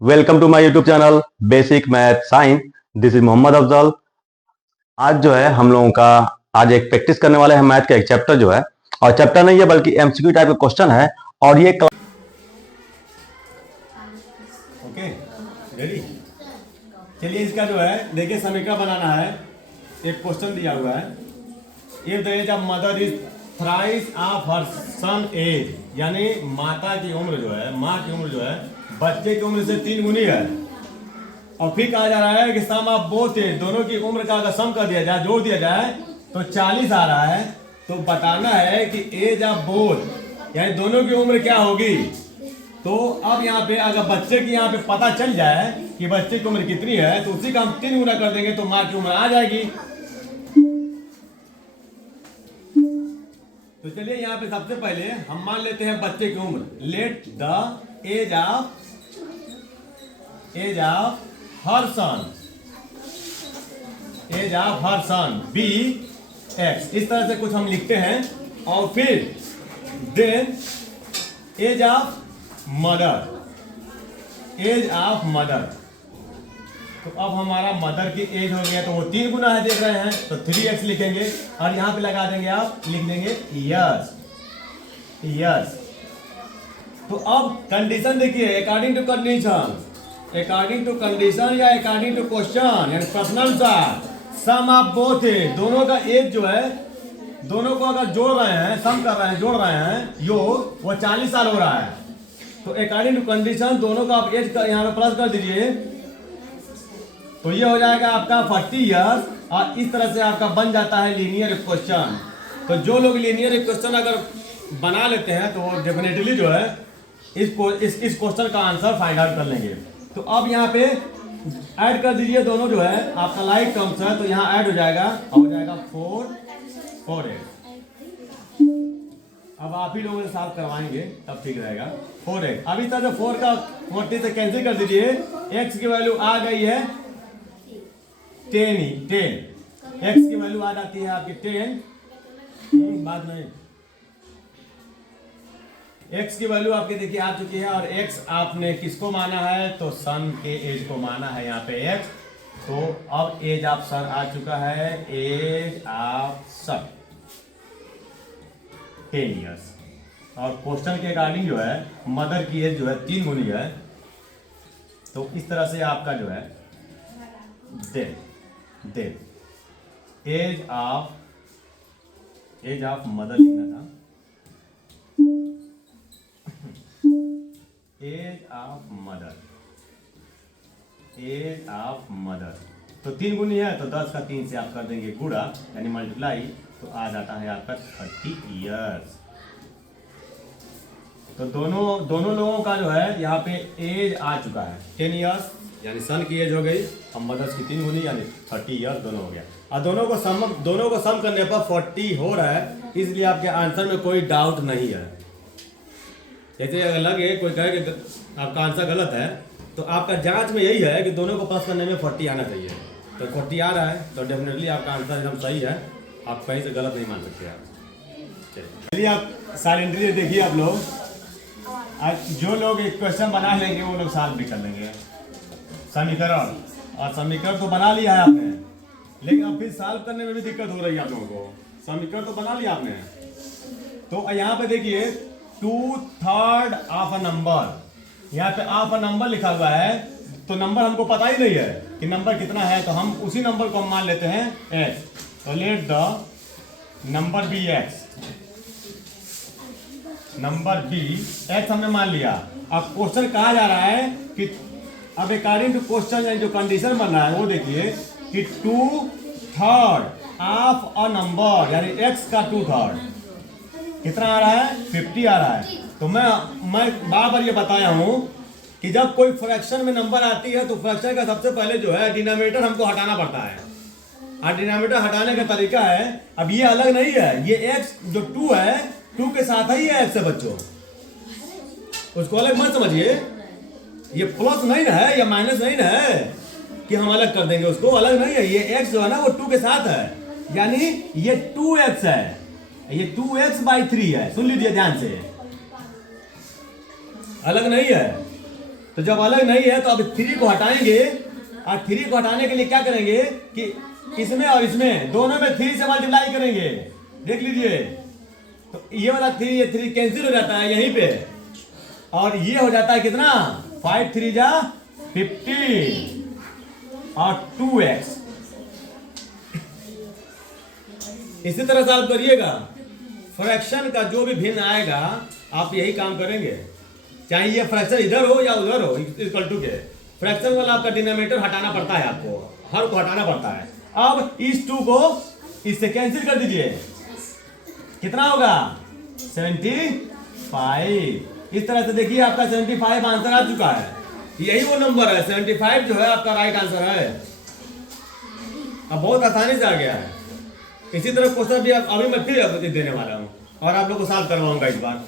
Welcome to my YouTube channel basic math science. This is Mohammad Afzal. आज जो है हम लोगों का आज एक प्रैक्टिस करने वाले हैं मैथ का एक चैप्टर जो है, और चैप्टर नहीं है बल्कि एमसीक्यू टाइप का क्वेश्चन है। और ये ओके रेडी। चलिए इसका जो है देखिए समीकरण बनाना है। एक क्वेश्चन दिया हुआ है, if the age of mother is thrice of her son age, यानी माता की उम्र जो है, माँ की उम्र जो है बच्चे की उम्र से 3 गुनी है। और फिर कहा जा रहा है कि सम ऑफ बोथ एज, दोनों की उम्र का अगर सम कर दिया जाए, जोड़ दिया जाए तो 40 आ रहा है। तो बताना है कि एज ऑफ बोथ यानी दोनों की उम्र क्या होगी। तो अब यहाँ पे अगर बच्चे की यहाँ पे पता चल जाए कि बच्चे की उम्र कितनी है तो उसी का हम 3 गुना कर देंगे तो माँ की उम्र आ जाएगी। तो चलिए यहाँ पे सबसे पहले हम मान लेते हैं बच्चे की उम्र। Let the age of her son be x, इस तरह से कुछ हम लिखते हैं। और फिर देन एज ऑफ मदर, तो अब हमारा मदर की एज हो गया तो वो 3 गुना है, देख रहे हैं, तो 3x लिखेंगे और यहाँ पे लगा देंगे, आप लिख देंगे यस। तो अब कंडीशन देखिए, अकॉर्डिंग टू कंडीशन या अकॉर्डिंग टू क्वेश्चन यानी प्रश्नानुसार सम ऑफ बोथ एज, दोनों का एज जो है, दोनों को अगर जोड़ रहे हैं, सम कर रहे हैं, जोड़ रहे हैं योग, वो 40 साल हो रहा है। तो अकॉर्डिंग टू कंडीशन दोनों का आप एज यहाँ पे प्लस कर दीजिए तो ये हो जाएगा आपका 40 ईयर्स। और इस तरह से आपका बन जाता है लीनियर क्वेश्चन। तो जो लोग लीनियर क्वेश्चन अगर बना लेते हैं तो वो डेफिनेटली जो है इस क्वेश्चन का आंसर फाइंड आउट कर लेंगे। तो अब यहाँ पे ऐड कर दीजिए, दोनों जो है आपका लाइक टर्म्स है तो यहाँ ऐड हो जाएगा, हो जाएगा 4 अब आप ही लोगों से सॉल्व करवाएंगे तब ठीक रहेगा। 4x, अभी तक जो 4 का 40 से कैंसिल कर दीजिए, x की वैल्यू आ गई है 10 x की वैल्यू आ जाती है आपकी 10। बात नहीं, x की वैल्यू आपके देखिए आ चुकी है। और x आपने किसको माना है तो सन के एज को माना है यहाँ पे x। तो अब एज ऑफ सन आ चुका है, एज ऑफ सन 10 ईयर्स। और क्वेश्चन के अकॉर्डिंग जो है मदर की एज जो है 3 गुनी है। तो इस तरह से आपका जो है देन एज ऑफ मदर लिखना था, एज ऑफ मदर तो 3 गुनी है तो 10 का 3 से आप कर देंगे गुणा यानी मल्टीप्लाई, तो आ जाता है आपका 30 ईयर्स। तो दोनों लोगों का जो है यहाँ पे एज आ चुका है 10 ईयर्स, यानी सन की एज हो गई, अब मदर्स की 3 गुनी यानी 30 ईयर्स दोनों हो गया। और दोनों को सम करने पर 40 हो रहा है, इसलिए आपके आंसर में कोई डाउट नहीं है। जैसे अगर लगे कोई कहे कि आपका आंसर गलत है तो आपका जांच में यही है कि दोनों को प्लस करने में 40 आना चाहिए। तो 40 आ रहा है तो डेफिनेटली आपका आंसर एकदम सही है, आप कहीं से गलत नहीं मान सकते आप। चलिए आप साइलेंटली देखिए, आप लोग जो लोग एक क्वेश्चन बना लेंगे वो लोग सॉल्व भी कर लेंगे समीकरण। और समीकरण तो बना लिया है आपने, लेकिन अब फिर सॉल्व करने में भी दिक्कत हो रही है आप लोगों को। समीकरण तो बना लिया आपने, तो यहाँ पे देखिए 2/3 ऑफ अ नंबर, यहाँ पे ऑफ अ नंबर लिखा हुआ है तो नंबर हमको पता ही नहीं है कि नंबर कितना है, तो हम उसी नंबर को हम मान लेते हैं x। तो let the number be x, number be x हमने मान लिया। अब क्वेश्चन कहा जा रहा है कि अब अकॉर्डिंग टू क्वेश्चन जो कंडीशन बन रहा है वो देखिए कि 2/3 ऑफ अ नंबर यानी x का 2/3 कितना आ रहा है 50 आ रहा है। तो मैं बार बार ये बताया हूं कि जब कोई फ्रैक्शन में नंबर आती है तो फ्रैक्शन का सबसे पहले जो है डिनोमिनेटर हमको हटाना पड़ता है। और डिनोमिनेटर हटाने का तरीका है, अब ये अलग नहीं है, ये x जो 2 है 2 के साथ ही है x है बच्चों, उसको अलग मत समझिए। ये प्लस नहीं ना है या माइनस नहीं ना है कि हम अलग कर देंगे उसको, अलग नहीं है। ये x जो है ना वो 2 के साथ है, यानी ये 2x है, ये 2x/3 है। सुन लीजिए ध्यान से, अलग नहीं है। तो जब अलग नहीं है तो अब 3 को हटाएंगे, और 3 को हटाने के लिए क्या करेंगे कि इसमें और इसमें दोनों में 3 से मल्टीप्लाई करेंगे। देख लीजिए, तो ये वाला 3 ये 3 कैंसिल हो जाता है यहीं पे, और ये हो जाता है कितना 5 3 जा 15 और 2x। इसी तरह से आप करिएगा, फ्रैक्शन का जो भी भिन्न आएगा आप यही काम करेंगे, चाहे ये फ्रैक्शन इधर हो या उधर हो, इक्वल टू के फ्रैक्शन वाला आपका डिनोमिनेटर हटाना पड़ता है, आपको हर को हटाना पड़ता है। अब इस 2 को इससे कैंसिल कर दीजिए, कितना होगा 75। इस तरह से देखिए आपका 75 आंसर आ चुका है, यही वो नंबर है 75 जो है आपका राइट आंसर है। अब बहुत आसानी से आ गया है। इसी तरह क्वेश्चन भी अभी मैं फिर देने वाला हूँ और आप लोग को सॉल्व करवाऊंगा इस बार।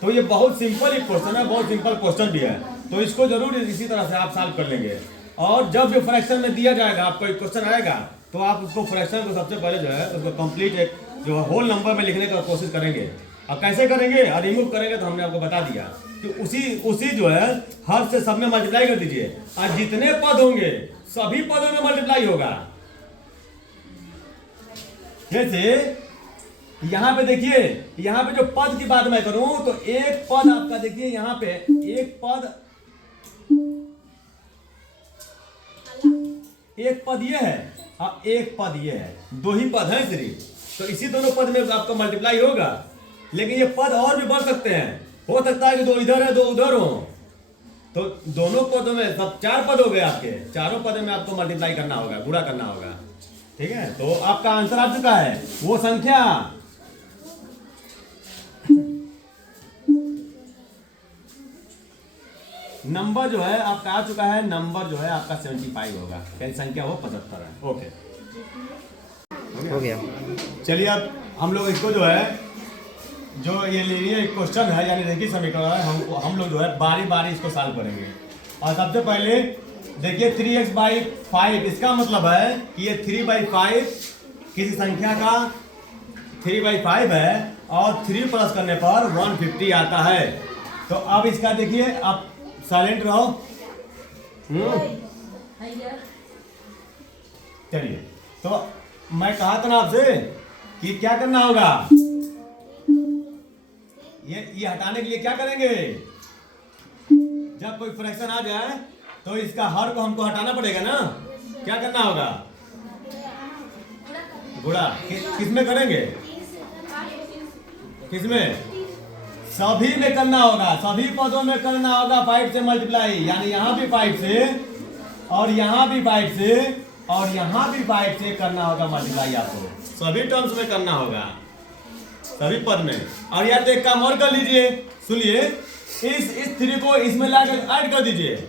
तो ये बहुत सिंपल एक क्वेश्चन है, बहुत सिंपल क्वेश्चन भी है, तो इसको जरूर इसी तरह से आप सॉल्व कर लेंगे। और जब भी फ्रैक्शन में दिया जाएगा आपको एक क्वेश्चन आएगा तो आप उसको फ्रैक्शन को सबसे पहले जो है उसको कंप्लीट एक जो होल नंबर में लिखने का कोशिश करेंगे। अब कैसे करेंगे और रिमूव करेंगे तो हमने आपको बता दिया कि उसी जो है हर से सब में मल्टीप्लाई कर दीजिए, और जितने पद होंगे सभी पदों में मल्टीप्लाई होगा। जैसे यहां पे देखिए, यहां पे जो पद की बात मैं करूं तो एक पद आपका देखिए, यहां पे एक पद ये है और एक पद ये है, 2 ही पद है सिर्फ, तो इसी दोनों पद में आपका मल्टीप्लाई होगा। लेकिन ये पद और भी बढ़ सकते हैं, हो सकता है कि 2 इधर है 2 उधर हो, तो दोनों पदों में सब 4 पद हो गए आपके, चारों पदों में आपको मल्टीप्लाई करना होगा, गुणा करना होगा। ठीक है, तो आपका आंसर आ चुका है वो संख्या नंबर जो है आपका आ चुका है, नंबर जो है आपका 75 होगा, यानी संख्या वो 75 है। ओके, हो गया। चलिए अब हम लोग इसको जो है जो ये लीनियर क्वेश्चन है यानी रेखीय समीकरण है, हम लोग जो है बारी बारी इसको सॉल्व करेंगे। और सबसे पहले देखिए 3x/5, इसका मतलब है कि ये 3/5 किसी संख्या का 3/5 है और 3 प्लस करने पर 150 आता है। तो अब इसका देखिए, आप साइलेंट रहो। चलिए, तो मैं कहा था ना आपसे कि क्या करना होगा, ये हटाने के लिए क्या करेंगे, जब कोई फ्रैक्शन आ जाए तो इसका हर को हमको हटाना पड़ेगा ना। क्या करना होगा, गुणा किसमें करेंगे, किसमें, सभी में करना होगा, सभी पदों में करना होगा 5 से मल्टीप्लाई, यानी यहां भी 5 से और यहां भी 5 से और यहां भी 5 से करना होगा मल्टीप्लाई, आपको सभी टर्म्स में करना होगा, सभी पद में। और यार तो एक काम और कर लीजिए, सुनिए, इस 3 को इसमें लाकर ऐड कर दीजिए,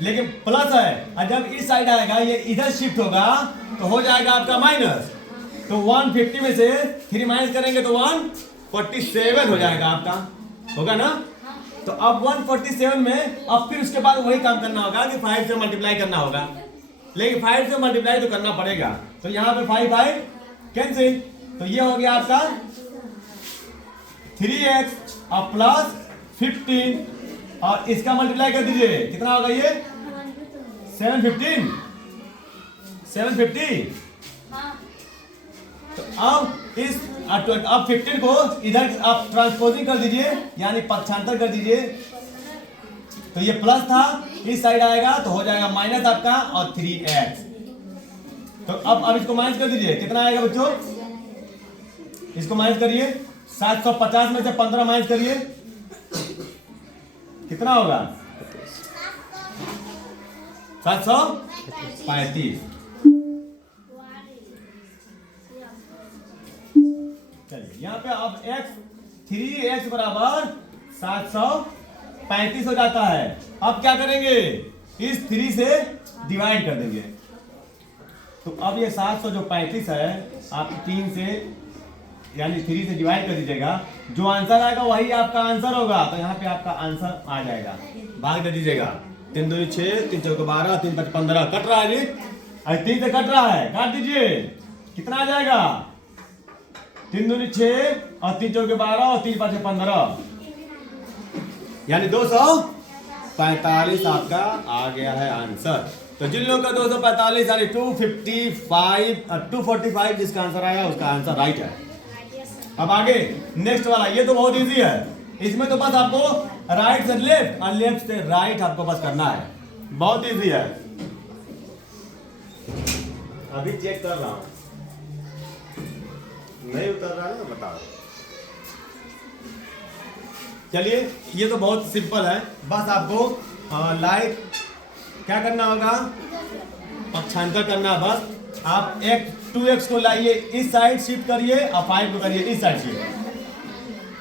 लेकिन प्लस है, और जब इस साइड आएगा ये इधर शिफ्ट होगा तो हो जाएगा आपका माइनस। तो 150 में से 3 माइनस करेंगे तो 147 हो जाएगा आपका, होगा ना। तो अब 147 में अब फिर उसके बाद वही काम करना होगा कि 5 से मल्टीप्लाई करना होगा, लेकिन 5 से मल्टीप्लाई तो करना पड़ेगा। तो यहाँ पे 5 कैंसिल, तो ये हो गया आपका 3x और प्लस 15, और इसका मल्टीप्लाई कर दीजिए, कितना होगा ये 750। तो अब 15 को इधर आप ट्रांसपोजिंग कर दीजिए, यानी पक्षांतर कर दीजिए, तो ये प्लस था, इस साइड आएगा तो हो जाएगा माइनस आपका और 3x। तो अब इसको माइनस कर दीजिए, कितना आएगा बच्चों, इसको माइनस करिए, 750 में से 15 माइनस करिए, कितना होगा 735। चलिए यहाँ पे अब 3x बराबर 735 हो जाता है। अब क्या करेंगे, इस 3 से डिवाइड कर देंगे, तो अब ये 735 है आप 3 से यानी 3 से डिवाइड कर दीजिएगा, जो आंसर आएगा वही आपका आंसर होगा। तो यहाँ पे आपका आंसर आ जाएगा, भाग दे दीजिएगा, 3 दूनी 6, 3 चौके 12, 3 5 15, कट रहा है जी, 3 से कट रहा है, काट दीजिए, कितना आ जाएगा 3 दूनी 6 और 3 चौके 12 और 3 5 15, यानी 200 245 आपका आ गया है आंसर। तो जिन लोगों का 245 यानी 245 जिसका आंसर आया उसका आंसर राइट है। अब आगे नेक्स्ट वाला, ये तो बहुत इजी है। इसमें तो बस आपको राइट से लेफ्ट और लेफ्ट से राइट आपको बस करना है, बहुत इजी है। अभी चेक कर रहा हूं, नहीं उतर रहा है, बताओ। चलिए ये तो बहुत सिंपल है, बस आपको लाइट क्या करना होगा, पक्षांतर करना है। बस आप 2x को लाइए इस साइड शिफ्ट करिए और 5 को करिए इस साइड शिफ्ट।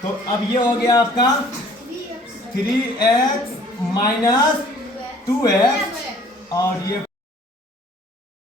तो अब ये हो गया आपका 3x - 2x और ये